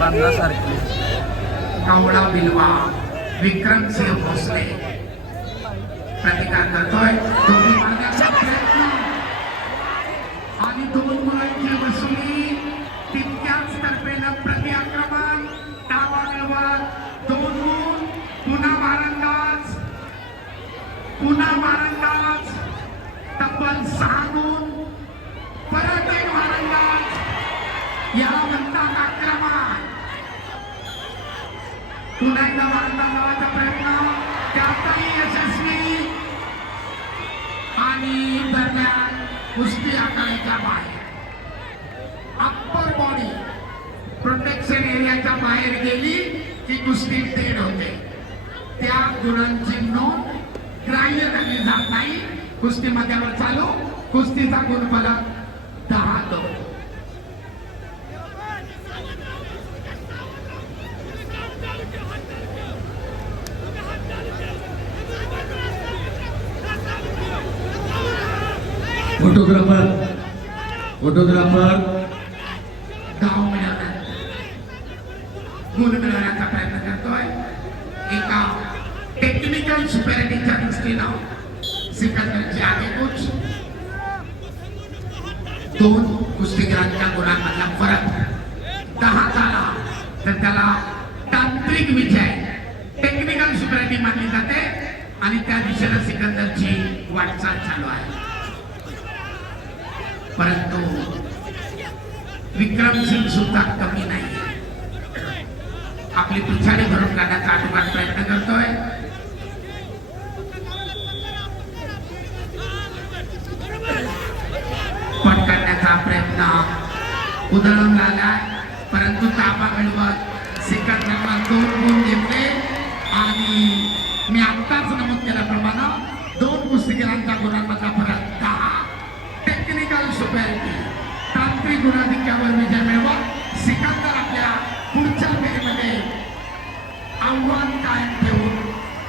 बांधण्यासारखी. कावळा बिलवा विक्रमसिंह भोसले प्रतिकार करतोय. दोन्ही मारण्याचा प्रयत्न आणि दोन मुलांची वसुली तितक्याच तर्फेनं प्रति आक्रमण डावा बिलवा दोन गुण पुन्हा मारंदाज तब्बल 6 गुण परत एक मारंदाज याला म्हणतात आक्रमण. पुन्हा एकदा मारंदाज लावायचा प्रयत्न त्यातही यशस्वी आणि दरम्यान कुस्ती आखाड्याच्या बाहेर अप्पर बॉडी प्रोटेक्शन एरियाच्या बाहेर गेली की कुस्ती डेड होते. त्या गुणांची नोंद ग्राह्य धरली जात नाही. कुस्ती मध्यावर चालू. कुस्तीचा गुण फलक 10. फोटोग्राफर गाव मिळवण्यात गुण मिळवण्याचा प्रयत्न करतोय. एका टेक्निकल सुपेरिटीच्या दृष्टीनं सिकंदरची आगेकूच. 2 कुस्तीगीरांच्या गुणांमधला फरक 10 झाला तर त्याला तांत्रिक विजय टेक्निकल सुपेरिटी मानली जाते आणि त्या दिशेनं सिकंदरची वाटचाल चालू आहे. परंतु विक्रमसिंग सुद्धा कमी नाही. आपली पिछाडी भरून काढण्याचा आटोकाट प्रयत्न करतोय. पट काढण्याचा प्रयत्न उधळून आलाय परंतु ताबा मिळवत सिकंदरला 2 गुण घेतले आणि मी आत्ताच नमूद केल्याप्रमाणे 2 कुस्तीगीरांच्या गुणांमधला फरक 10. टेक्निकल सुपेरिटी तांत्रिक गुणाधिक्यावर विजय मिळवत सिकंदर